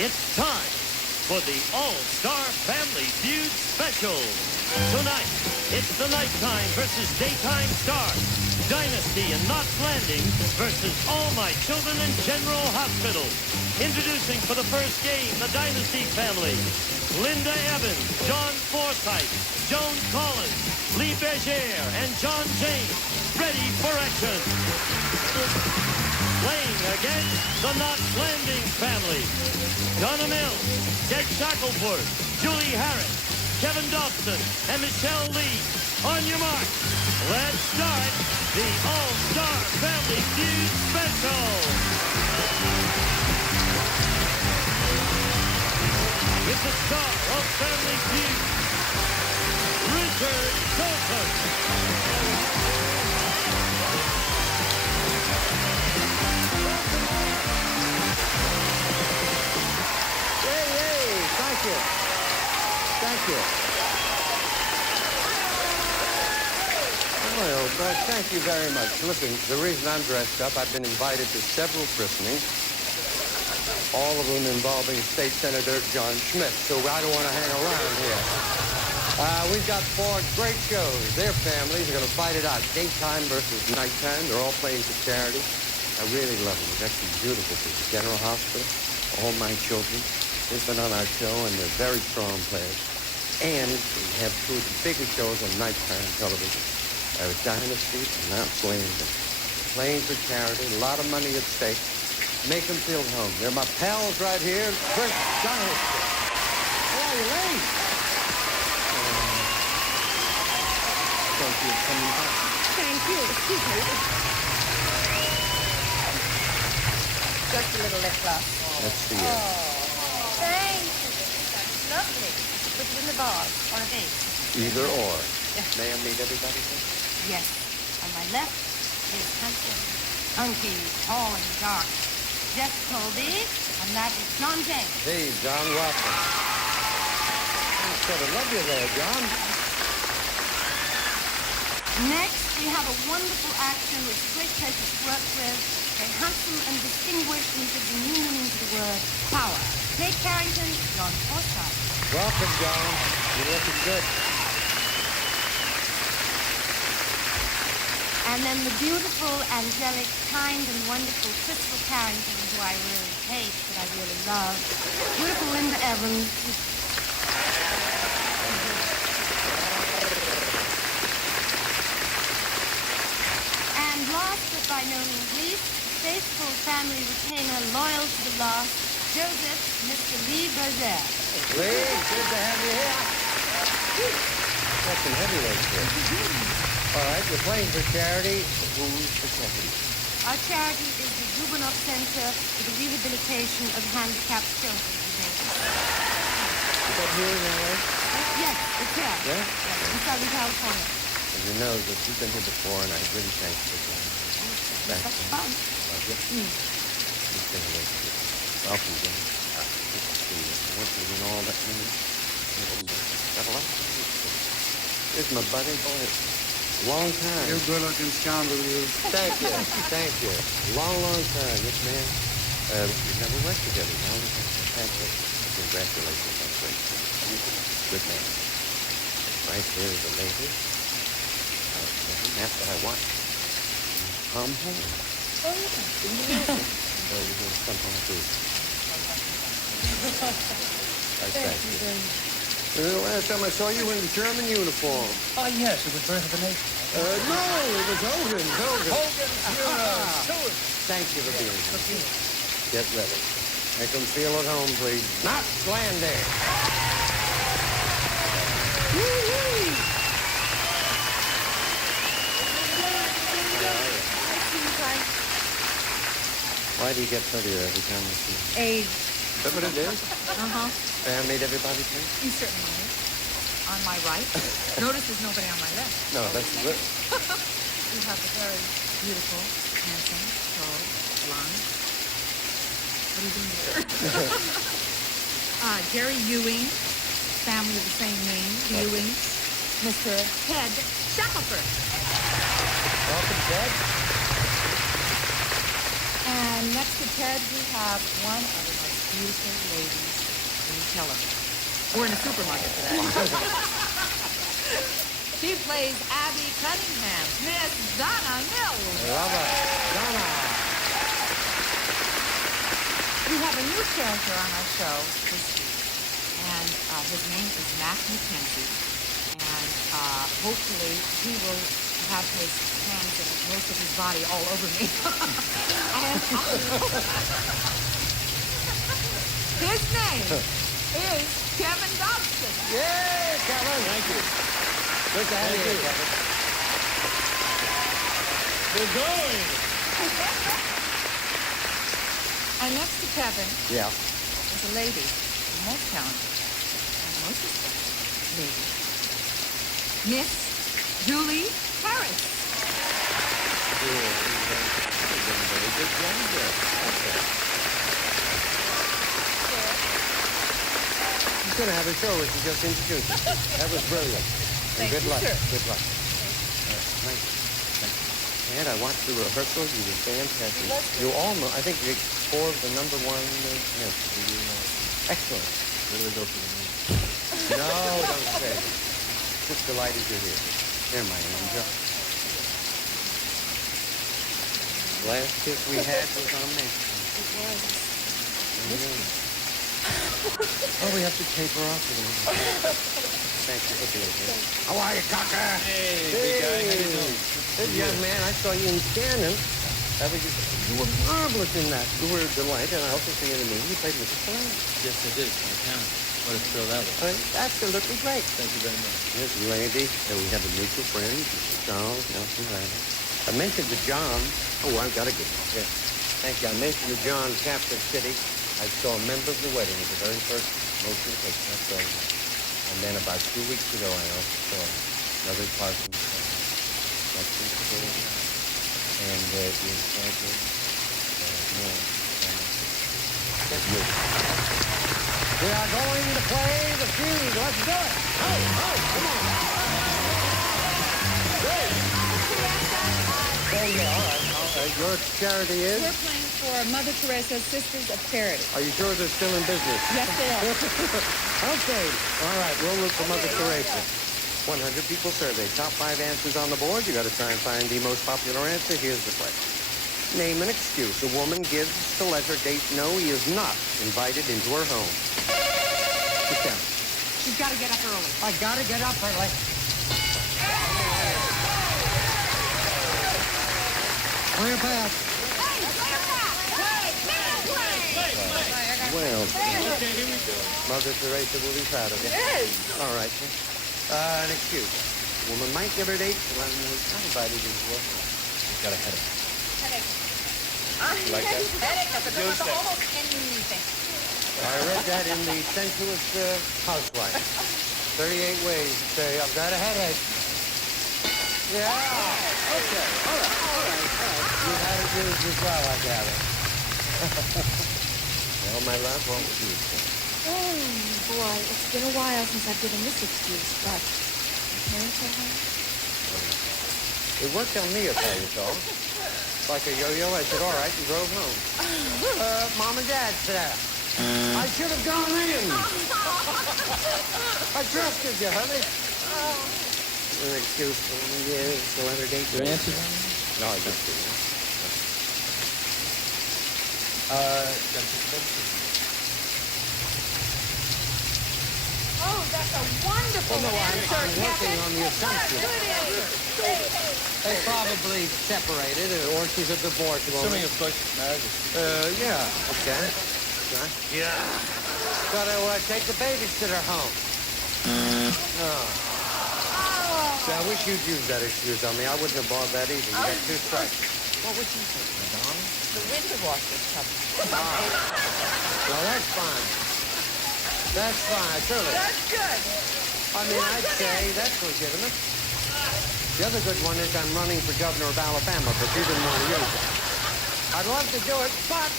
It's time for the All-Star Family Feud Special. Tonight, it's the nighttime versus daytime stars. Dynasty and Knots Landing versus All My Children in General Hospital. Introducing for the first game, the Dynasty family. Linda Evans, John Forsythe, Joan Collins, Lee Bergere, and John James. Ready for action. Playing against the Knots Landing family. Donna Mills, Ted Shackelford, Julie Harris, Kevin Dobson, and Michelle Lee. On your mark, let's start the All-Star Family Feud Special. With the star of Family Feud, Richard Dalton. Thank you. Thank you. Well, but thank you very much. Listen, the reason I'm dressed up, I've been invited to several christenings, all of them involving State Senator John Schmidt, so I don't want to hang around here. We've got 4 great shows. Their families are going to fight it out, daytime versus nighttime. They're all playing for charity. I really love them. We've got some beautiful things. General Hospital, All My Children. They've been on our show, and they're very strong players. And we have 2 of the biggest shows on nighttime television. Dynasty and Knots Landing. Playing for charity, a lot of money at stake. Make them feel home. They're my pals right here. First Dynasty. Oh, you're late. Thank you for coming by. Thank you. Excuse me. Just a little lip gloss. That's for you. Thank you. That's lovely. Put it in the vase or a vase. Either or. May I meet everybody, please? Yes. On my left is handsome, hunky, tall and dark Jeff Colby, and that is John James. Hey, John, welcome. I sort of love you there, John. Next, we have a wonderful actor who is a great pleasure to work with, very handsome and distinguished, and gives a new meaning to the word power. Kate Carrington, John Forsythe. Welcome, John. You're looking good. And then the beautiful, angelic, kind, and wonderful Crystal Carrington, who I really hate, but I really love. Beautiful Linda Evans. And last but by no means least, faithful family retainer, loyal to the last, Joseph, Mr. Lee Bergere. Lee, good to have you here. Got some heavyweights here. All right, we're playing for charity. Who's the charity? Our charity is the Juvenile Center for the Rehabilitation of Handicapped Children. Is that here in L.A.? Yes, it's here. Yeah? Yes, in Southern California. As you know, that you've been here before, and I really thank you for joining us. It's such fun. Love you. You've been here with you. Welcome, Jim. Good to see you. I want you to know all that means. Got a lot of things. Here's my buddy, boy. Long time. You're good-looking scoundrel, you. Thank you. Thank you. Long, long time. This man, we never worked together. Now we have to congratulations on great things. Good man. Right here is a lady. After I watched come home. Oh, yeah. You're going to come home too. I thank you. Very much. The last time I saw you in a German uniform. Oh, yes, it was Birth of a Nation. No, it was Hogan. Hogan, you're Thank you for being here. Get ready. Make them feel at home, please. Knots Landing. Woo-hoo! Why do you get prettier every time I see you? Age. Is that what it is? May I meet everybody, please? You certainly may. On my right. Notice there's nobody on my left. No, that's good. You have a very beautiful, handsome, tall, blonde. What are you doing there? Jerry Ewing, family of the same name, the Ewings. Mr. Ted Shackelford. Welcome, Ted. And next to Ted, we have one of the most beautiful ladies in television. We're in a supermarket today. She plays Abby Cunningham, Miss Donna Mills. Love her. Donna. We have a new character on our show this week, and his name is Mac McKenzie, and hopefully he will have his hands and most of his body all over me. And his name is Kevin Dobson. Yay, Kevin. Thank you. Good to have you here, Kevin. We're going. And next to Kevin Yeah. is a lady, the most talented and most respected lady, Miss Julie Harris. Very good job there. Okay. She's going to have a show where she just introduced us. That was brilliant. And Thank good you, luck. sir. Good luck. Thank you. Thank you. And I watched the rehearsal. You were fantastic. You all know, I think you scored the number one. Yes. Excellent. Where do we go for the moon? No, don't say it. Just delighted you're here. Here, my angel. Last kiss we had was on Mexico. It was. Oh, we have to taper off a little bit. Thank you for being here. How are you, Cocker? Hey, big guy. How you doing? Hey, young man, I saw you in Shannon. You were marvelous in that. You were a delight, and I also see you in the movie. You played Mrs. Salam. Yes, I did. My town. What a thrill that was. Absolutely great. Thank you very much. Yes, lady. We have a mutual friend, Mr. Charles Nelson Riley. I mentioned to John. Oh, I've got to get one. Yes. Thank you. I mentioned to John Captain City. I saw a member of the wedding at the very first motion picture. That's right. And then about 2 weeks ago, I also saw another Parsons. That's and you started more. That's good. We are going to play the feud. Let's do it. Come on. Great. Oh, yeah, all right. Your charity is? We're playing for Mother Teresa's Sisters of Charity. Are you sure they're still in business? Yes, they are. Okay. All right, we'll look for Mother Teresa. 100 people surveyed. Top 5 answers on the board. You got to try and find the most popular answer. Here's the question. Name an excuse a woman gives to let her date know he is not invited into her home. Sit down. She's got to get up early. I got to get up early. Play it back. Hey, play it back! Hey, play! Well, Okay, here we go. Mother Teresa will be proud of you. Yes. All right. An excuse. A woman might give her date when she's not invited into her home. She's got a headache. Like that? Headache doesn't go into almost anything. I read that in the Sensuous Housewife. 38 ways to say, I've got a headache. Yeah. Okay. All right. You had it used as well, I gather. Well, my love, what would you say? Oh, boy, it's been a while since I've given this excuse, but my parents are home. It worked on me, if I recall. Like a yo-yo, I said, all right, and drove home. Mom and Dad's there. I should have gone in. I trusted you, honey. An excuse for women gives to let her date Your you. answers on No, I just didn't. gotta take a picture. Oh, that's a wonderful Well, no, answer, I'm working Kevin. on the assumption. Good answer. They probably separated, or she's a divorced Assuming, woman. of course, marriage is... Yeah, okay. Yeah. Gotta take the babysitter home. Oh. See, I wish you'd used that excuse on me. I wouldn't have bought that either. You got 2 strikes. What would you think, Madonna? The window washer's coming. Well, that's fine. That's fine, surely. That's good. I mean, I'd say that's legitimate. The other good one is I'm running for governor of Alabama, but you didn't want to use it. I'd love to do it, but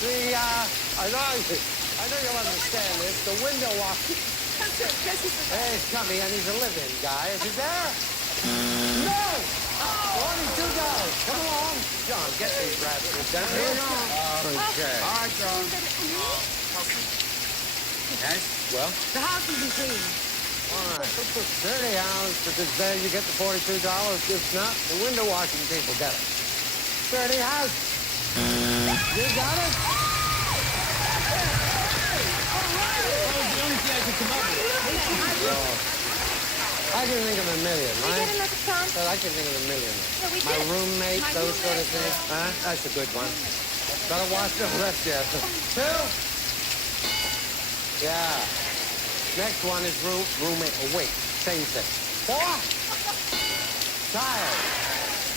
I know you'll understand this. The window washer. Hey, it's coming, and he's a live-in guy. Is he there? No! $22. Come along. John, get these rascals down here. Okay. All right, John. Yes? Well? The house will be clean. All right. Dirty house. If it's there, you get the $42. If not, the window washing people get it. Dirty house. You got it? I can think of a million, We right? get another chance? But I can think of a million. Yeah, we My did. roommate, My those sort of roommate, things. Huh? That's a good one. Gotta watch the rest, yeah. 2. Yeah. Next one is roommate. Oh, wait. Same thing. 4. Tired.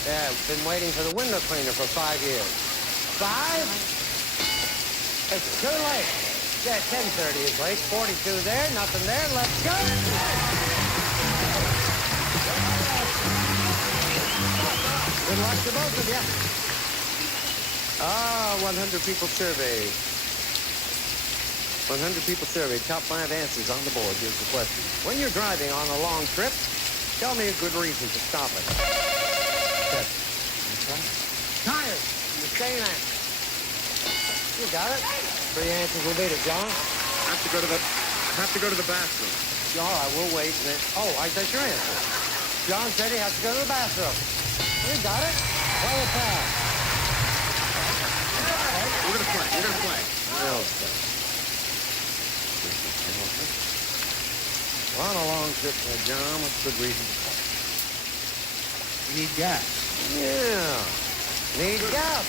Yeah, been waiting for the window cleaner for 5 years. 5. It's too late. Yeah, 10:30 is late. 42 there, nothing there. Let's go. Good luck to both of you. 100 people surveyed. 100 people surveyed. Top 5 answers on the board. Here's the question. When you're driving on a long trip, tell me a good reason to stop it. Tired. The same answer. You got it? 3 answers will beat it. John? Have to go to the bathroom. All right, we'll wait. And then, that's your answer. John said he has to go to the bathroom. You got it? Play it fast. We're gonna play. Real stuff. We're on a long trip, John. What's a good reason? We need gas. Yeah. Need gas.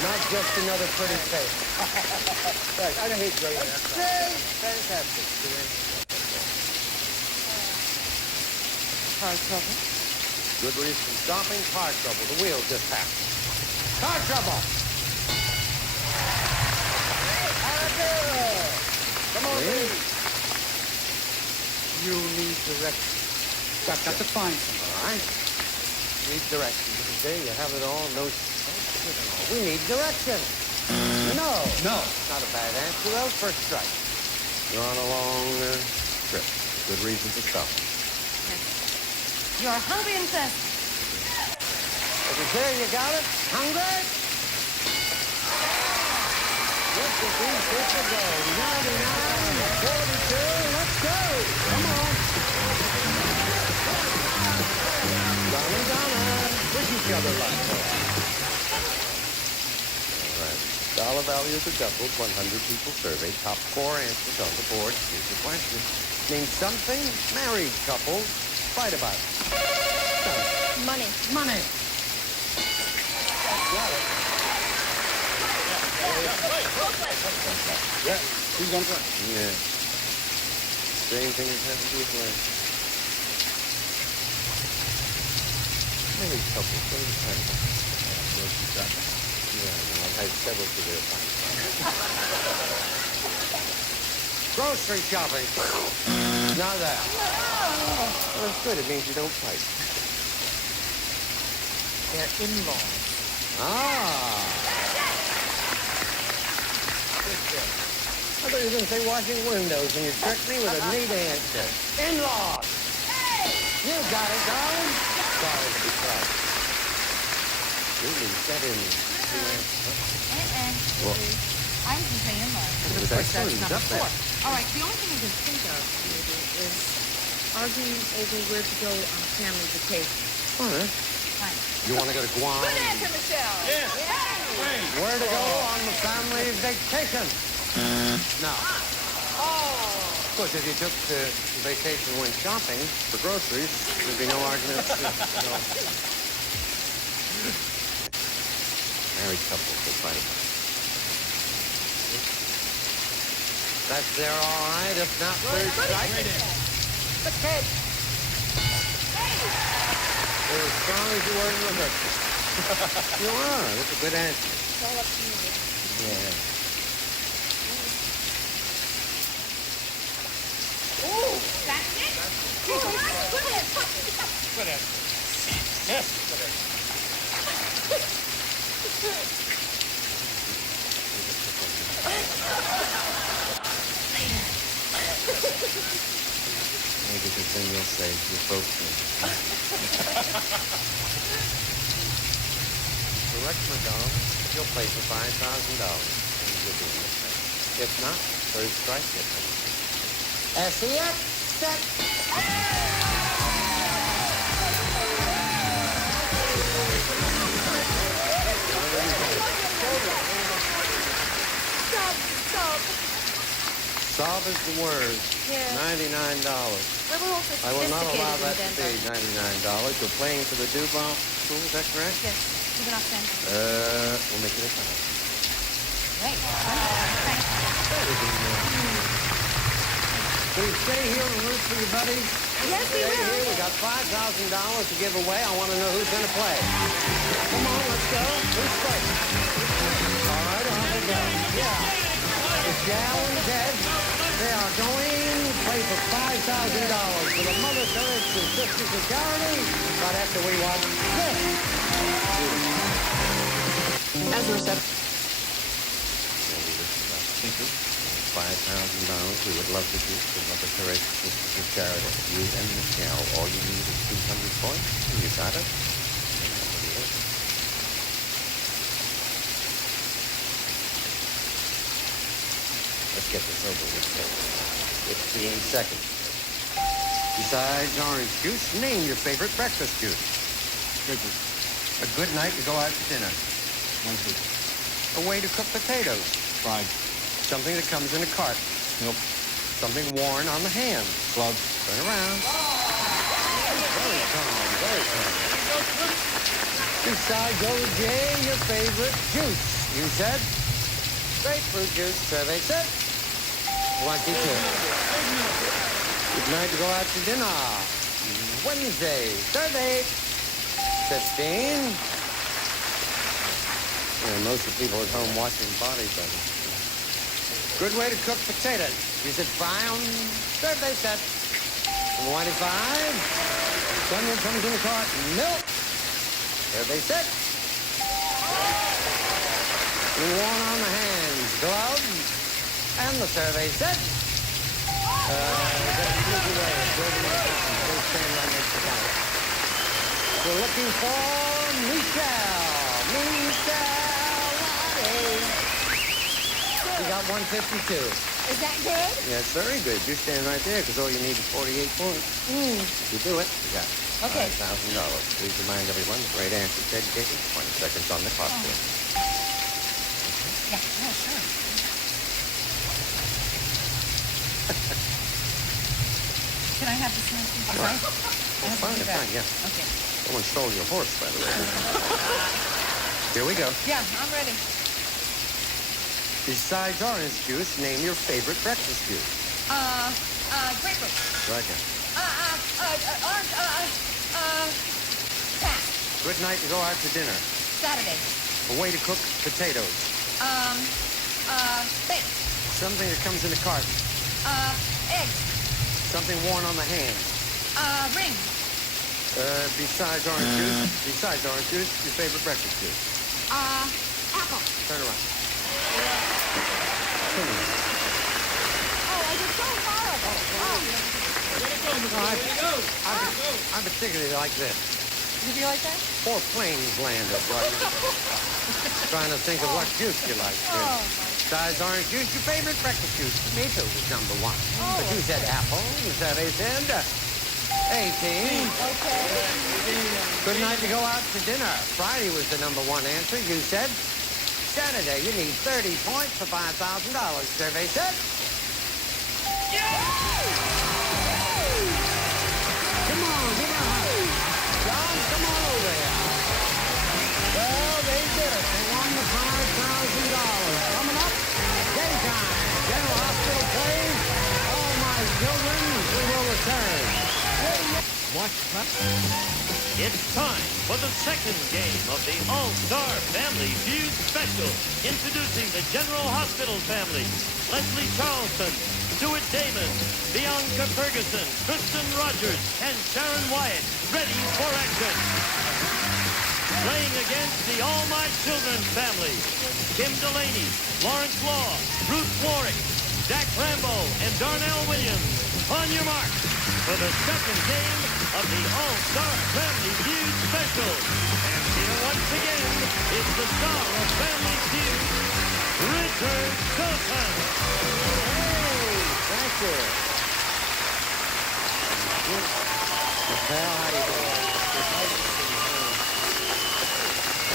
Not just another pretty face. Right, I hate great answers. Fantastic. Car trouble. Good reason for stopping. Car trouble. The wheel just happened. Car trouble. Come on, please. You need directions. Got to find some. All right. Need directions. Okay, you have it all. No. We need directions. No. Not a bad answer, though. First strike. You're on a long trip. Good reason to stop. You're hungry and thirsty. If it's there, you got it. Hungry? Look at these people go. 99, 42. Let's go. Come on. Donna. Wish each other luck. All right. Dollar value of the doubles. 100 people surveyed. Top 4 answers on the board. Here's the question. Name something married couples fight about. Money. Money. Yeah. Who's gonna play? Yeah. Same thing as having to do with money. Married couples. What are you talking about? Yeah, well, I've had several to their fight. Grocery shopping. Not that. Well, that's good. It means you don't fight. They're in-laws. Ah. I thought you were going to say washing windows, and you tricked me with a neat answer. In-laws. You got it, darling. Sorry to be proud. Really set in. Well, I was going to say in-laws. it was excellent. Up there. All right, the only thing I can think of, maybe, is arguing over where to go on a family vacation. All right. You want to go to Guam? Good answer, Michelle. Yeah. Where to go on the family vacation? No. Of course, if you took the vacation and went shopping for groceries, there'd be no arguments. No. Married couples, they fight about it. That's there all right, if not third strike. The kid. You're as strong as you were in the book. You are. That's a good answer. It's all up to you. Yeah. Ooh, that's it. Good answer. Yes. Good answer. Maybe because then you'll say you're both me. Correct, Madonna. You'll play for $5,000. to be in this match. If not, third strike difference. SEX, set. Sob is the word. Yeah. $99. We're a little I will not allow that to sophisticated be in Denver. $99. You're playing for the Duval School, is that correct? Yes, you've been outstanding. We'll make it a time. Great. Thank you. Can you stay here and root for your buddies? Yes, we Stay will. here. We got $5,000 to give away. I want to know who's going to play. Come on, let's go. Who's playing? All right, on we go. Yeah. It's Gal and Ted. They are going to play for $5,000 for the Mother Teresa Sisters of Charity right after we watch this. As a reception. $5,000 we would love to give to Mother Teresa Sisters of Charity. You and Michelle, all you need is 200 points, and you got it. Let's get this over with. 15 seconds. Besides orange juice, name your favorite breakfast juice. A good night to go out to dinner. A way to cook potatoes. Fried. Something that comes in a cart. Milk. Something worn on the hand. Glove. Turn around. Very calm, very calm. Besides OJ, your favorite juice. You said? Grapefruit juice. Survey said? 22. Good night to go out to dinner. Wednesday. Survey. 15. Most of the people at home watching bodybuilding. Good way to cook potatoes. You said brown. Survey set. 25. Someone comes in the cart. Milk. Survey set. Worn on the hands. Gloves. And the survey said, we're looking for Michelle. We got 152. Is that good? Yeah, it's very good. You're standing right there because all you need is 48 points. You do it, you got it. Okay. $5,000. Please remind everyone, the great answer, Ted Katie. 20 seconds on the clock. Yeah, sure. Can I have this one, please? Sure. I have to Fine, do that. fine, yeah. Okay. Someone stole your horse, by the way. Here we go. Yeah, I'm ready. Besides orange juice, name your favorite breakfast juice. Grapefruit. Second. Orange, pass. Good night to go out to dinner. Saturday. A way to cook potatoes. Steak. Something that comes in a carton. Eggs. Something worn on the hand. Ring. Besides orange juice, your favorite breakfast juice. Apple. Turn around. Oh, I did so horrible. I particularly like this. Did you like that? 4 planes landed while you were trying to think of what juice you like. Besides orange juice, your favorite breakfast juice. Tomato was number 1. But you said apple. You said 18. Okay. Good night to go out to dinner. Friday was the number 1 answer. You said Saturday. You need 30 points for $5,000. Survey said. Come on, give her a hug. John, come on over here. Well, they did it. They won the $5,000. Coming up, daytime. General Hospital plays All My Children. We will return. Watch. It's time for the second game of the All-Star Family Feud Special. Introducing the General Hospital family. Leslie Charleston, Stuart Damon, Bianca Ferguson, Kristen Rogers, and Sharon Wyatt, ready for action. Playing against the All My Children family, Kim Delaney, Lawrence Law, Ruth Warwick, Dak Rambo, and Darnell Williams. On your mark for the second game of the All-Star Family Feud Special. And here once again is the star of Family Feud, Rich Kurt Dawson. Thank you. Pal, how you doing?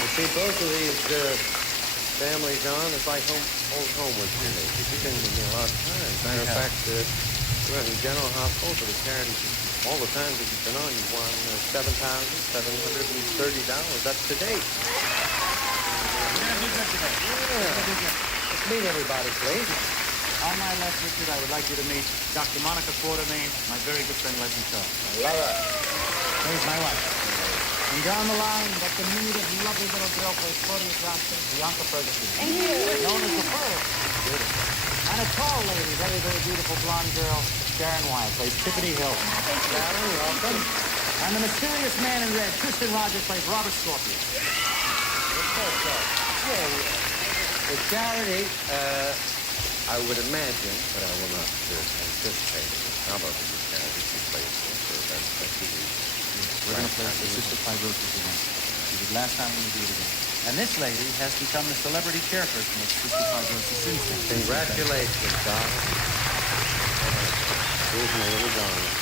You see, both of these families on, it's like old home with you. You've been with me a lot of times. Matter of fact, we're in General Hospital for the charity. All the times that you've been on, you've won $7,730 up to date. We're going to do good today. Let's meet everybody, please. On my left, Richard, I would like you to meet Dr. Monica Quartermain, my very good friend Leslie Shaw. Love her. There's my wife. And down the line, that diminutive, lovely little girl plays Claudia Johnston, Bianca Ferguson. Thank you. Known as the Pearl. Beautiful. And a tall lady, very, very beautiful blonde girl, Sharon Wyatt, plays Tiffany Hill. Sharon, welcome. And the mysterious man in red, Tristan Rogers, plays Robert Scorpion. The charity, I would imagine, but I will not anticipate it. Probably the charity she plays for. That's the reason. We're going to play the Cystic Fibrosis again. We did last time, we're going to do it again. And this lady has become the celebrity chairperson of Cystic Fibrosis since then. Congratulations, darling. Here's my little darling.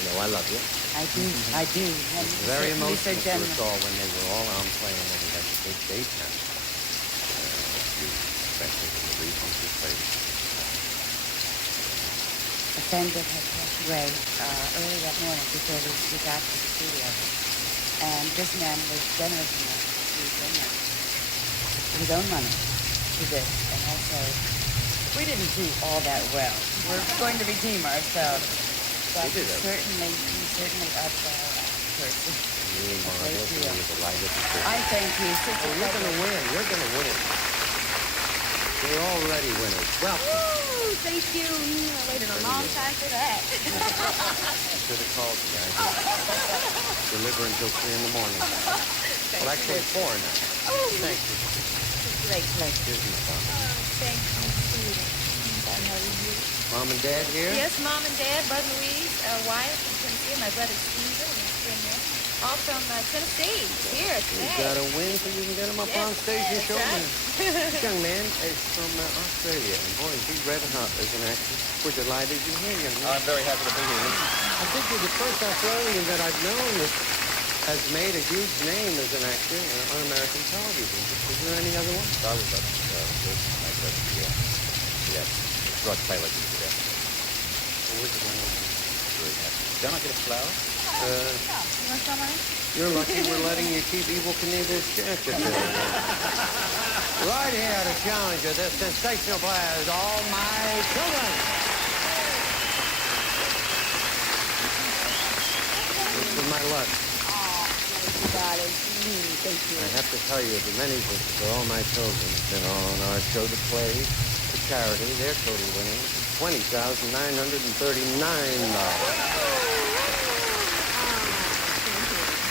You know, I love you. I do. And It's very certainly so emotional to generous. recall when they were all on playing and we had the big daytime. You, especially for the reasons you played. A friend that had passed away early that morning before we got to the studio. And this man was generous enough to donate his own money to this. And also, we didn't do all that well. We're going to redeem ourselves. But You did he certainly upped our person. You and Margaret, you were delighted to see. I thank you. Oh, you're going to win. You're going to win. You're already winners. Welcome. Woo, thank you. I waited a long time for that. Should have called me. I didn't deliver until 3 in the morning. Well, actually, 4 now. Thank you. Great pleasure. Here's my phone. Thank you, sweetie. How are you? Mom and Dad here? Yes, Mom and Dad, Bud and Louise, Wyatt from Tennessee, my brother Stephen, and his friend Nancy, all from Tennessee, here You today. got to win so you can get him up on stage and show that's him. This young man is from Australia, and boy, he's red hot as an actor. We're delighted you're here, young man. I'm very happy to be here. I think you're the first Australian that I've known that has made a huge name as an actor on American television. Is there any other one? I was yes, Rod Taylor did that. Very happy. Don't I get a flower? You want some, honey? You're lucky we're letting you keep Evel Knievel's jacket there. Right here to challenge you, this sensational player is All My Children. This is my luck. Darling, thank you. I have to tell you, the many visits for All My Children have been on our show to play for charity. Their total winnings is $20,939.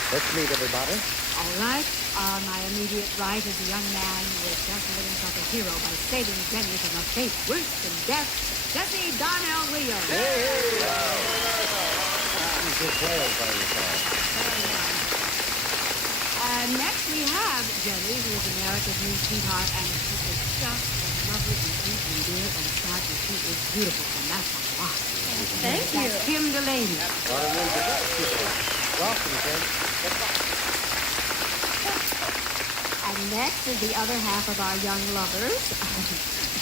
Let's meet everybody. All right. On my immediate right is a young man who has just made himself a hero by saving Jenny from a fate worse than death, Jesse Donnell Williams. Good players by your side. And next we have Jenny, who is America's new sweetheart, and she is just as lovely and sweet and dear and smart as she is beautiful, and that's a lot. Thank you. That's Kim Delaney. Welcome, Ken. And next is the other half of our young lovers,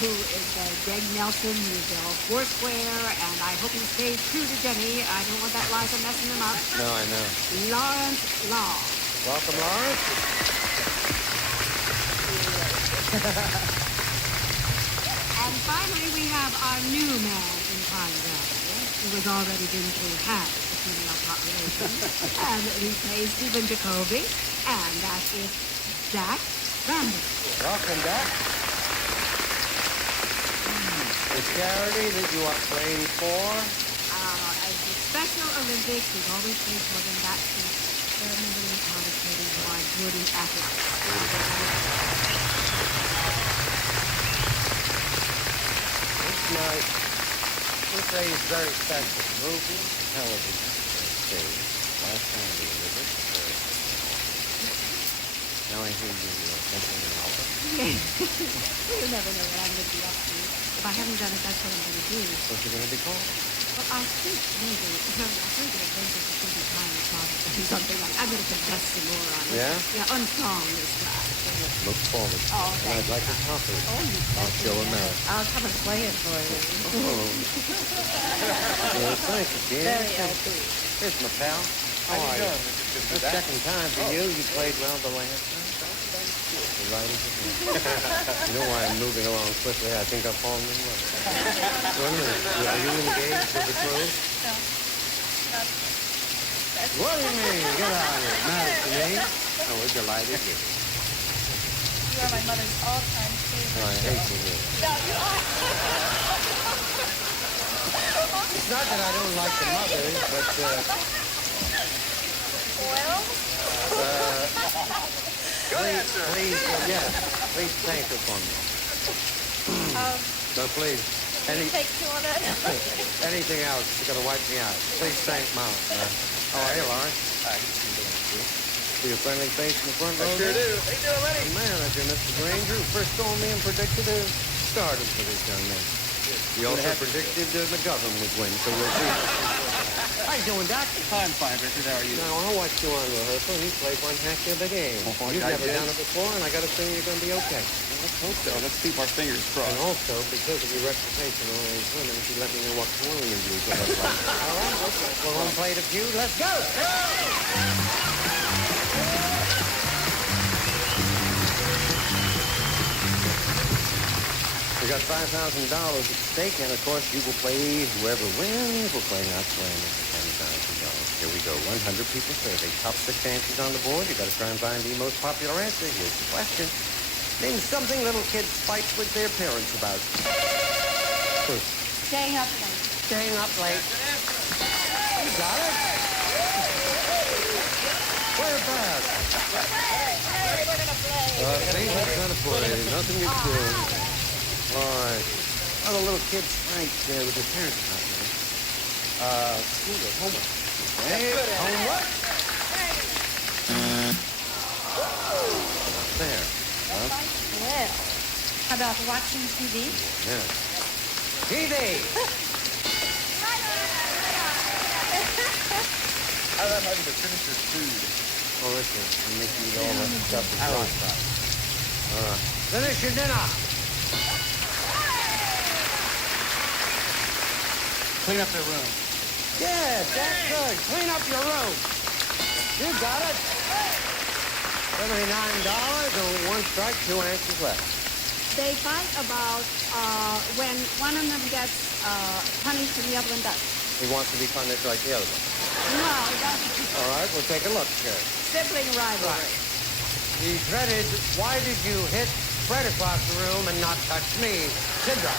who is Greg Nelson, who's Foursquare, and I hope he stays true to Jenny. I don't want that Liza messing him up. No, I know. Lawrence Law. Welcome, Lawrence. And finally, we have our new man in Pine Valley, who has already been through half the female population, and he plays Stephen Jacoby, and that is Jack Randall. Welcome, Jack. The charity that you are playing for? As the Special Olympics, we've always played for them. That's the experimental and college children who are good in athletics. This day is very special. Movie, television, stage. Last time we did it. Now I hear you mentioning Okay. Well, you never know what I'm going to be up to. If I haven't done it, that's what I'm going to do. What's it going to be called? Well, I think maybe, I think it Adventures of Susie Pine or something like I'm going to contest some more on it. Yeah? Yeah, unsong this time. Look forward. Oh, And thank I'd like a copy. Oh, you I'll show him out. I'll come and play it for you. Oh. Well, thank you, dear. Very happy. Here's my pal. How are you? The second time for you. You played well the last time. You're right as you know why I'm moving along quickly? I think I've fallen in love. Wait a minute. Are you engaged or betrothed? No. What do you mean? Get out of here. Married to me? Oh, we're delighted with you. You are my mother's all-time favorite Oh, I hate to hear it. No, you are. It's not that I don't like the mothers, but, Well, please thank her for me. No, please. take two on that. Anything else, you're going to wipe me out. Please thank Mom. How are you, Lawrence? See your friendly face in the front row? Sure do. How you doing, Lenny? The manager, Mr. Granger, who first told me and predicted a stardom for this young man. He also predicted McGovern would win, so we'll see. How you doing, Doc? I'm fine, Richard. How are you? Now, I watched you on rehearsal, and you played one heck of a game. Oh, You've I never did. done it before, and I got a feeling you're going to be okay. Let's hope so. Let's keep our fingers And crossed. also, because of your reputation on those women, if you let me know what cologne you use. All right, we're on play the feud. Let's go! We got $5,000 at stake, and of course, you will play whoever wins will play not playing for $10,000. Here we go. 100 people surveyed. Top 6 answers on the board. You got to try and find the most popular answer. Here's the question. Name something little kids fight with their parents about. Staying up late. Staying up late. You got it. Where's that? Hey, we're gonna play. See, that's not a play. Nothing you can do. All right. How the little kids fight with their parents about that? School, homework. Hey, homework? There. Huh? Well, how about watching TV? Yeah. TV! How about having to finish your food? Oh, listen, I'm making you eat all that stuff that's right. Finish your dinner! Clean up their room. Yeah, that's good. Clean up your room. You got it. $79, only one strike, 2 answers left. They fight about when one of them gets punished and the other one doesn't. He wants to be punished like the other one. No, he doesn't. All right, we'll take a look here. Sibling rivalry. He dreaded, why did you hit Fred across the room and not touch me? Syndrome.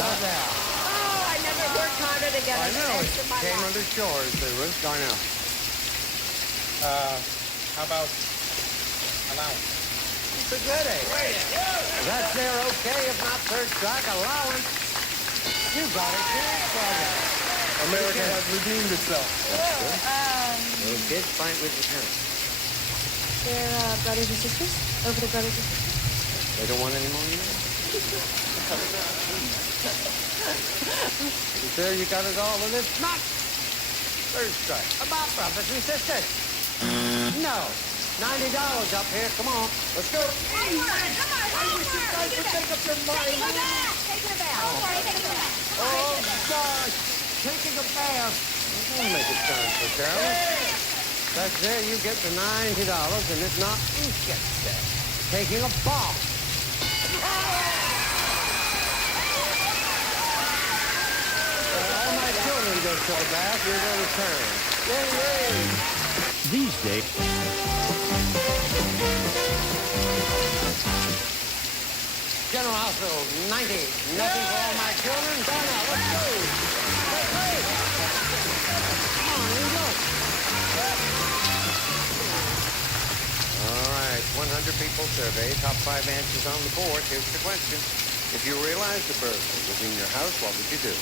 Not there. Oh, I never worked harder to get I a know. sense It in my came life. under shores, Ruth Darnell. How about allowance? It's a good egg. That's there okay, if not third strike, allowance. You got it, Jack. America has redeemed itself. Those kids fight with your parents. They're brothers and sisters? Over the brothers and sisters? They don't want any more of you? You sure you got it all? And it's not third strike. About brothers and sisters. No. $90 up here. Come on. Let's go. I wish you guys would take up your money. Take it back. Oh, gosh. Taking a bath. Don't make it sound so terrible. That's there. You get the $90, and if not, who gets that? Taking a bath. All my children go to the bath. You're going to return. Yay, yay. These days, General Hospital, 90. Nothing for all my children. Down now. Let's go. Let's go. Come on, here we go. All right, 100 people surveyed. Top 5 answers on the board. Here's the question. If you realized the burglar was in your house, what would you do?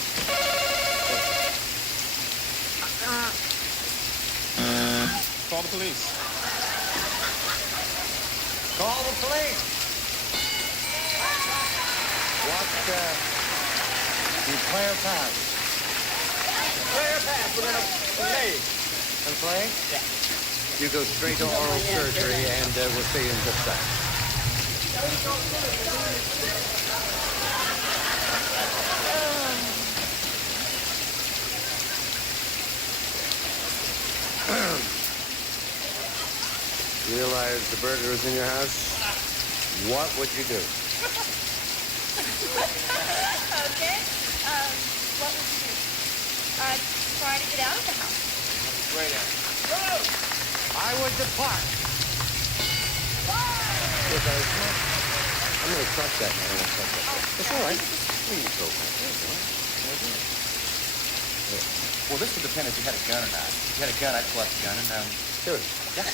Call the police. Call the police. Declare pass. Clear pass. We're gonna play. And play? Yeah. You go straight to oral surgery, and we'll see you in just a second. Realize the burglar is in your house? What would you do? Okay. What would you do? Try to get out of the house. Great answer. I would depart. Look, I'm going to crush that, man. I'm going to crush that. It's all right. Please go. Well, this would depend if you had a gun or not. If you had a gun, I'd pull out the gun and, Shoot. yeah.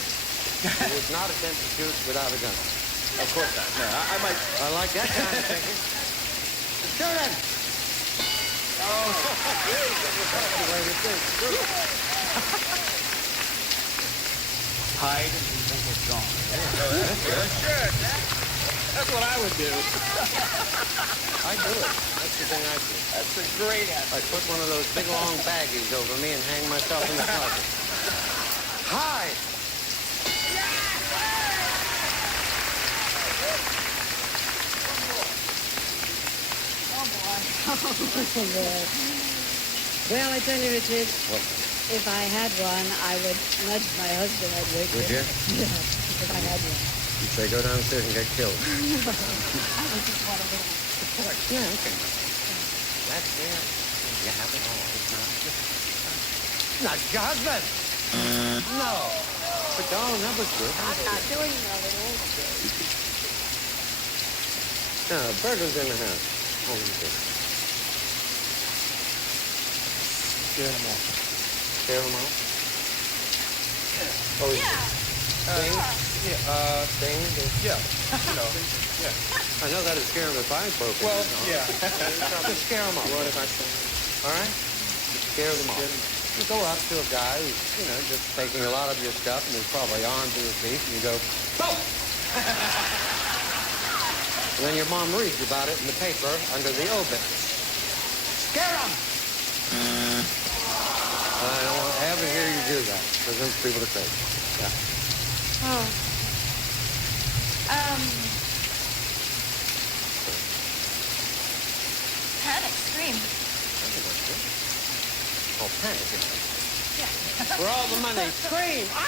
You would not attempt to shoot without a gun. Of course not. No, I might. I like that kind of thinking. Shoot him! That's the way to think. Hide until you think it's gone. Sure. That's what I would do. I do it. That's the thing I do. That's a great answer. I put one of those big long baggies over me and hang myself in the closet. Hide! Well, I tell you, Richard, What? if I had one, I would nudge my husband. I'd wake Would him. you? Yeah, if I had one. You'd say go downstairs and get killed. I would just want a little support. Yeah, okay. That's it. You have it all. It's not your husband. No. But Dawn, that was good. I'm not doing that at all. Now, burglar's in the house. What would you do? Scare them off. Scare them off? Oh, Yeah. Thing? Thing? Yeah. You know. I know that'd scare them if I broke it. Well, yeah. Just scare them off. What if I say? All right? Scare them off. You go up to a guy who's, just taking a lot of your stuff, and he's probably armed to his teeth, and you go, boom! And then your mom reads about it in the paper under the obit. Scare him! I don't want to ever hear you do that, because those people are crazy. Yeah. Oh. Panic, scream. Oh, panic. Yeah. For all the money, scream! Ah!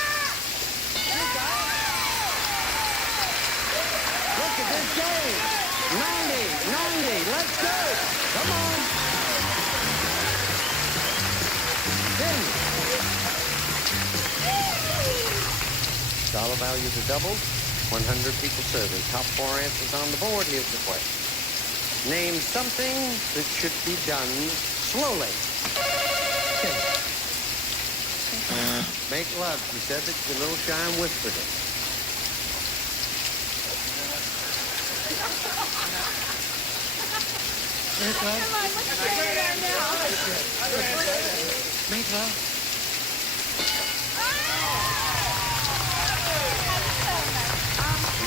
Look at this game! 90, let's go! Come on! Then. Dollar values are doubled. 100 people surveyed. Top 4 answers on the board. Here's the question. Name something that should be done slowly. Okay. Make love. She said that the little chime whispered it. Make love. Come on, what's going on now? Make love.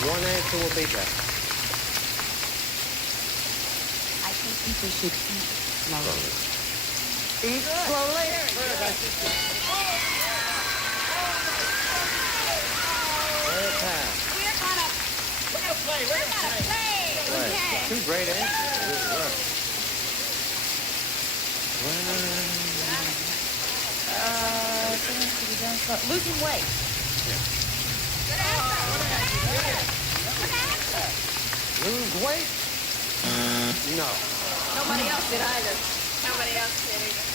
One answer will be best. I think people should eat slowly. Eat slowly. We're gonna play. Okay. Two great answers. It really were. Something to be done slow. Losing weight. Lose weight? No. Nobody else did either. Nobody else did either.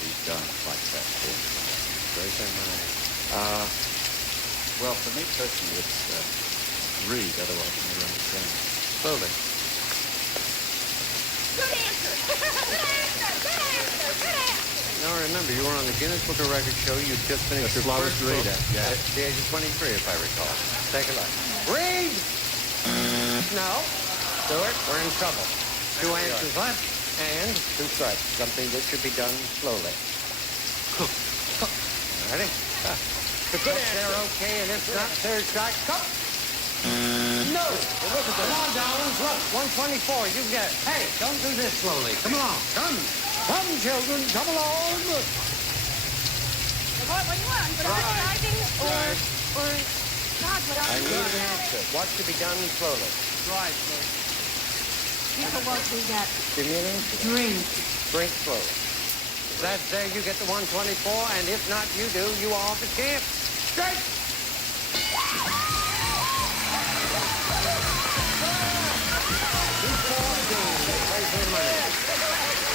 Be done like that. Great thing, Well, for me personally, it's read. Otherwise, I never understand. slowly. Good answer. Good answer. Good answer. Good answer. Now remember, you were on the Guinness Book of Records show. You just finished your slowest first book reader, yeah. at the age of 23, if I recall. Take a look. Read! No. Stuart, we're in trouble. Two answers left and two strikes. Something that should be done slowly. Ready? The cooks, they're okay, and if not, third strike, cook! No. Come on, darlings. Look, 124. You get it. Hey, don't do this slowly. Come along. Come. Come, children. Come along. What do you want? But I'm driving or God, what I need an answer. What should be done slowly? Right, people won't do that. Give me an answer. Drink. Drink slowly. If that's there, you get the 124, and if not, you do. You are off the camp. Straight. Play for the money.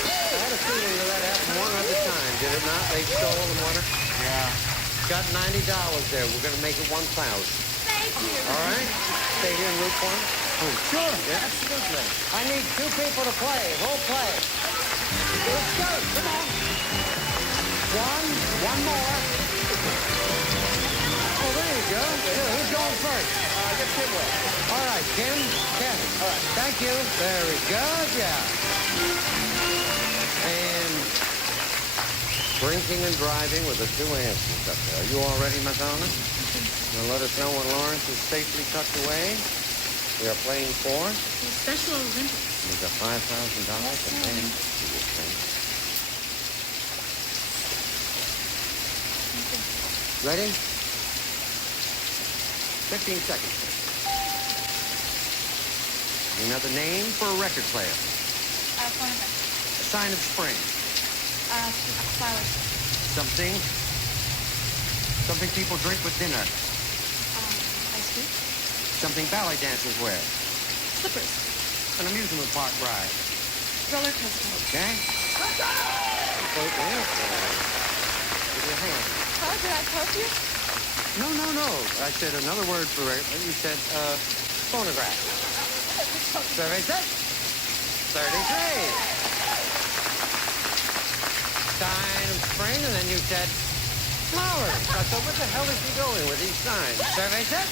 I had a feeling that happened one other time, did it not? They stole and won it. Yeah. Got $90 there. We're going to make it 1,000. Thank you. All right? Stay here and root for him. Oh, sure. Yeah. Absolutely. I need 2 people to play. Who'll play? Let's go. Come on. One more. Oh, there you go. Who's going first? Get Kim with. All right, Kim, Kathy. All right. Thank you. Very good. Yeah. And drinking and driving were the 2 answers up there. Are you all ready, Miss Allen? You'll let us know when Lawrence is safely tucked away. We are playing for The Special Olympics. we've got $5,000 and then to this thing. Ready? 15 seconds. Another name for a record player. Phonograph. A sign of spring. Flowers. Something people drink with dinner. Ice cream. Something ballet dancers wear. Slippers. An amusement park ride. Roller coaster. Okay? Give you a hand. How did I help you? No. I said another word for it. You said phonograph. Survey set. 33. Sign of spring, and then you said flowers. I thought, what the hell is he doing with these signs? Survey set.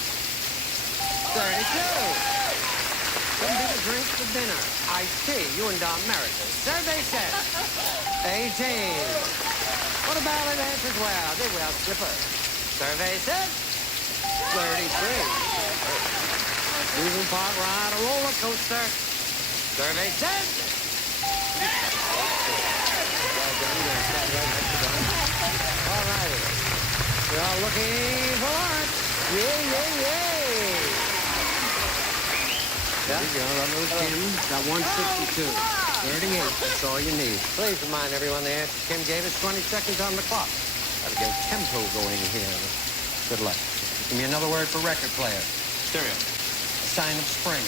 32. Some people drink for dinner. Iced tea. You and Don Merritt. Survey set. 18. What about ballet dancers wear? They wear slippers. Survey said 33. Amusement park ride, a roller coaster. Survey said. All righty. We are looking for Lawrence. Yay. There you go. That little Kim got 162. 38. That's all you need. Please remind everyone the answer Kim gave us 20 seconds on the clock. Gotta get tempo going here. Good luck. Give me another word for record player. Stereo. A sign of spring.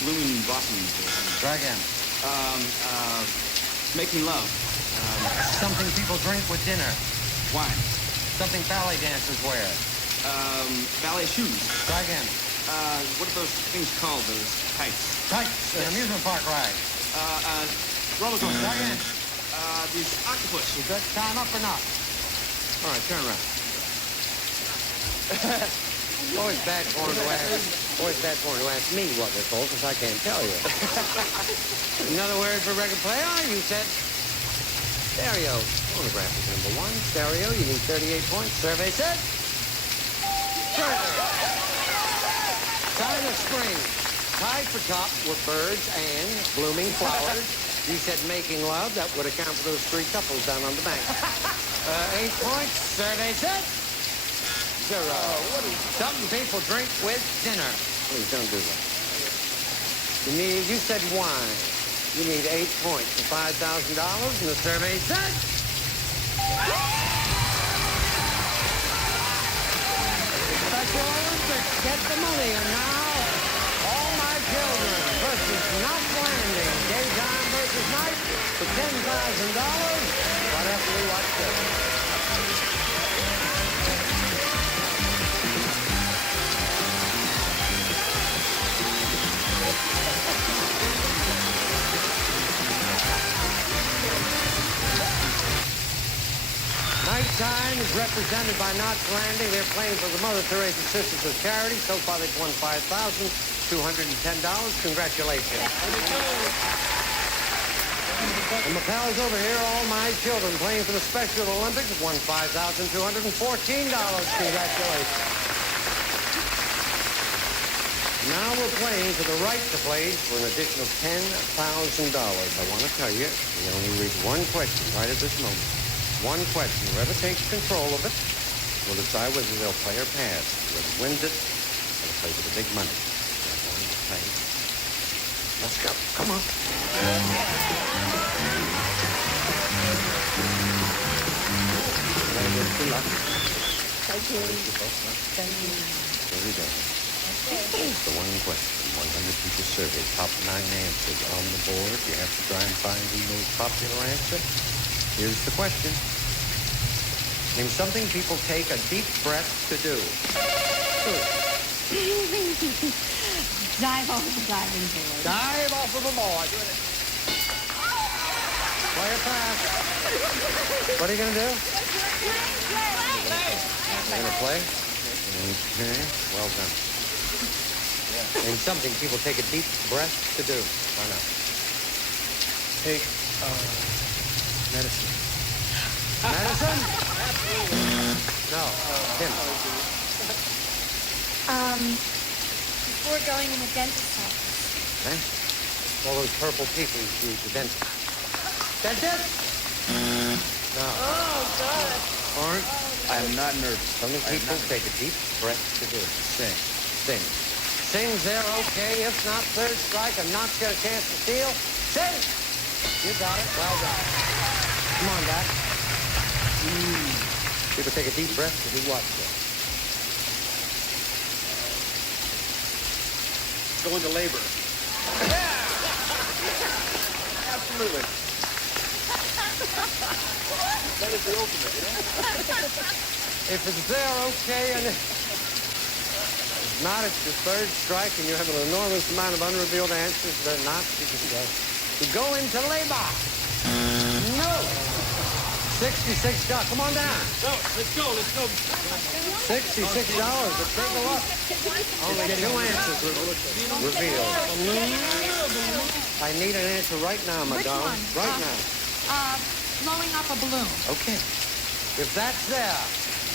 Blooming blossoms. Try again. Making love. Something people drink with dinner. Wine. Something ballet dancers wear. Ballet shoes. Try again. What are those things called? Those tights. Tights. An amusement park ride. Roller coaster. Try again. These octopus. Is that time up or not? All right, turn around. Always bad for him to ask me what they're called, because I can't tell you. Another word for record player, you said stereo. Phonograph is number 1. Stereo, you need 38 points. Survey said 30. Sign of spring. Tied for top were birds and blooming flowers. You said making love. That would account for those 3 couples down on the bank. 8 points. Survey said 0. Something people drink with dinner. Please don't do that. You said wine. You need 8 points for $5,000, and the survey said Special Olympics. Get the money, and now All My Children versus Not Landing. Daytime versus night for $10,000. Right after we watch this. Nighttime is represented by Knots Landing. They're playing for the Mother Teresa Sisters of Charity. So far, they've won $5,210. Congratulations. And my pals over here, All My Children, playing for the Special Olympics, have won $5,214. Congratulations. Now we're playing for the right to play for an additional $10,000. I want to tell you, we only read one question right at this moment. One question. Whoever takes control of it will decide whether they'll play or pass. Whoever wins it will play for the big money. They're going to play. Let's go. Come on. Good luck. Thank you. Thank you. Here we go. The one question, 100 people surveyed, top 9 answers on the board. You have to try and find the most popular answer. Here's the question. Name something people take a deep breath to do. Dive off the diving board. Dive off of a board. Play or pass. What are you going to do? You're going to play? Okay, well done. And something people take a deep breath to do. Why not? Take medicine. Medicine? No. Tim. Before going in the dentist's office. Okay. All those purple people use the dentist. Dentist? No. Oh, God. Aren't? I am not nervous. Something people take a deep breath to do. Sing. Sing. Sings there, okay. If not, third strike, and not get a chance to steal. Sing! You got it. Well done. Come on, Doc. People take a deep breath to do what? Go into labor. Absolutely. That is the ultimate, you know? If it's there, okay, and if not, it's your third strike, and you have an enormous amount of unrevealed answers. They're not. You go into labor. No. $66. Come on down. So, let's go. $66. But take a look. Only 2 answers revealed. I need an answer right now, Which madame. one? Right now. Blowing up a balloon. Okay. If that's there,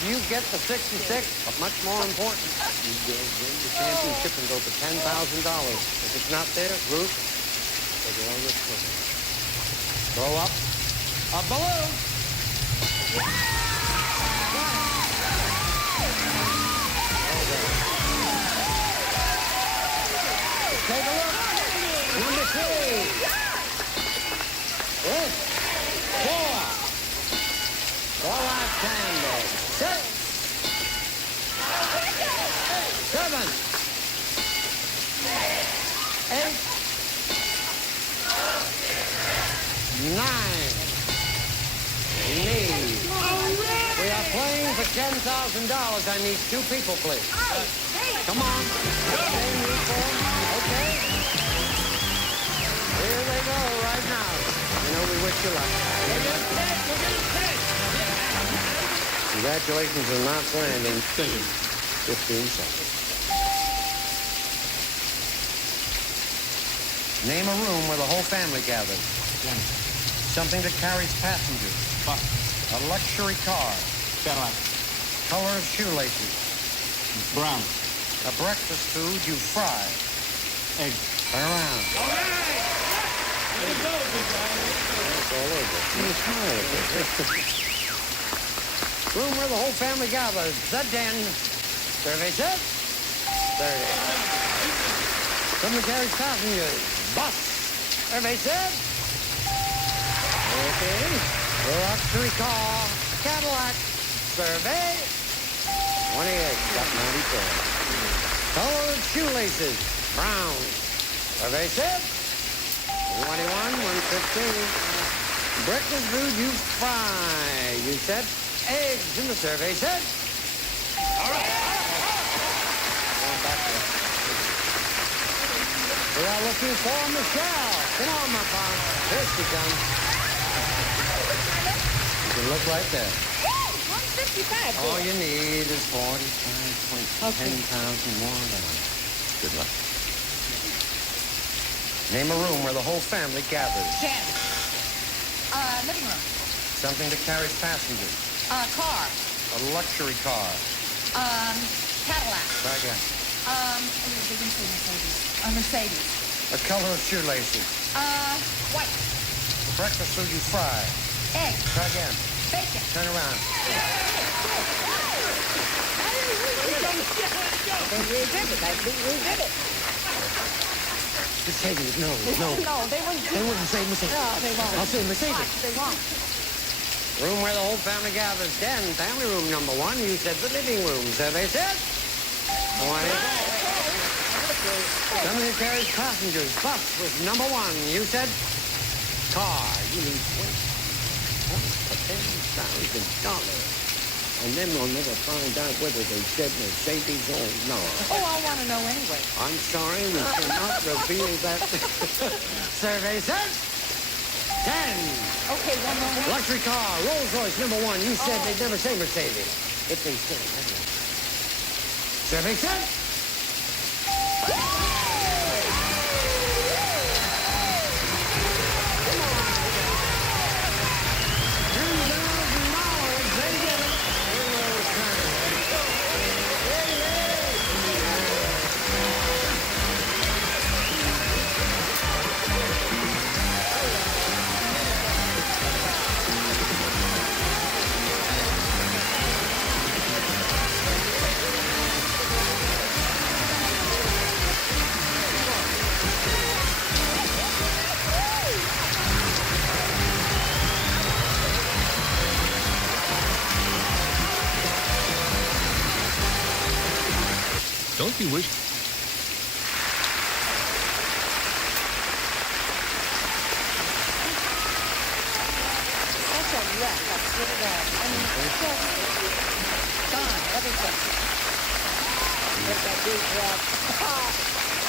you get the 66, but much more important, you will win the championship and go for $10,000. If it's not there, Ruth, they go on this one. Throw up a balloon. Take a look. Number 3. Yes. 4. All-out candle. 6. 7. 8. 9. Need. We are playing for $10,000. I need 2 people, please. Come on. Same uniform. Okay. Here they go right now. You know, we wish you luck. Congratulations on not landing. 15 seconds. Name a room where the whole family gathers. Something that carries passengers. Bus. A luxury car. Cadillac. Color of shoelaces. Brown. A breakfast food you fry. Egg. Turn around. All right. There you go, big guy. It's all over. Room where the whole family gathers. The den. Survey says 30. Someone carries passengers. Bus. Survey said. Okay. A luxury car. Cadillac. Survey. 28. Got 94. Color of shoelaces. Brown. Survey said. 21, 115. Breakfast food you fry. You said eggs in the survey said. All right. Going back there. We are looking for Michelle. Come on, my pal. Here she comes. You can look right there. 155. All you need is 45 points. Okay. 10,000 more down. Good luck. Name a room where the whole family gathers. Living room. Something that carries passengers. Car. A luxury car. Cadillac. Try again. We didn't say A Mercedes. The color of shoelaces. White. Breakfast food you fry. Egg. Try again. Bacon. Turn around. Mercedes, no. No, they wouldn't. They wouldn't say Mercedes. No, they won't. I'll say Mercedes. Watch, they won't. Room where the whole family gathers. Den, family room number 1. You said the living room. Survey said. Somebody carries passengers. Bus was number 1. You said car. You need $10,000. And then we'll never find out whether they said Mercedes or not. Oh, I want to know anyway. I'm sorry, we cannot reveal that. Survey said 10. Okay, one more. Luxury car, Rolls Royce number 1. You said they'd never say Mercedes. If they said it. Survey said Don't you wish... Such a wreck, I swear to God. I mean, just gone, everything. With that big wreck.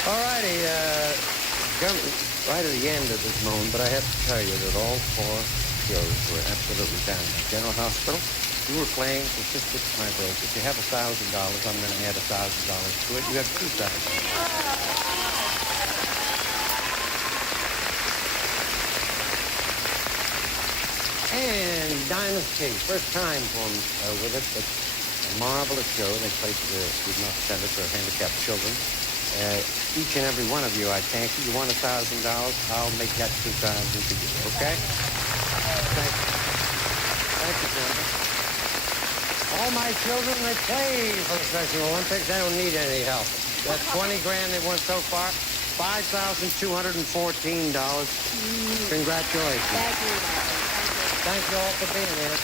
All righty, right at the end of this moment, but I have to tell you that all 4 shows were absolutely down. General Hospital, you were playing for cystic fibrosis. If you have $1,000, I'm going to add $1,000 to it. You have $2,000. And Dynasty, first time with us, but a marvelous show. They played for the Student Health Center for Handicapped Children. Each and every one of you, I thank you. You want $1,000, I'll make that $2,000 to you, okay? Thank you. Thank you, gentlemen. All my children, they play for the Special Olympics. They don't need any help. That 20 grand they won so far, $5,214. Congratulations. Thank you. Thank you all for being here.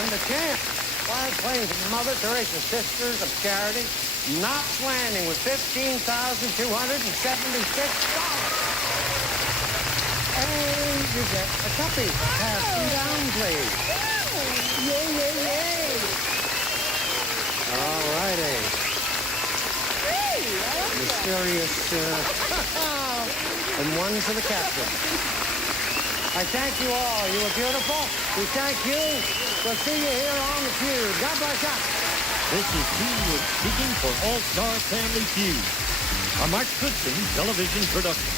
And the champ, while playing for Mother Teresa Sisters of Charity, Knox Landing with $15,276. And you get a copy. Pass them down, please. Yay. All righty. Mysterious. And one to the captain. I thank you all. You were beautiful. We thank you. We'll see you here on the Feud. God bless you. This is Team Wood speaking for All-Star Family Feud, a Mark Goodson television production.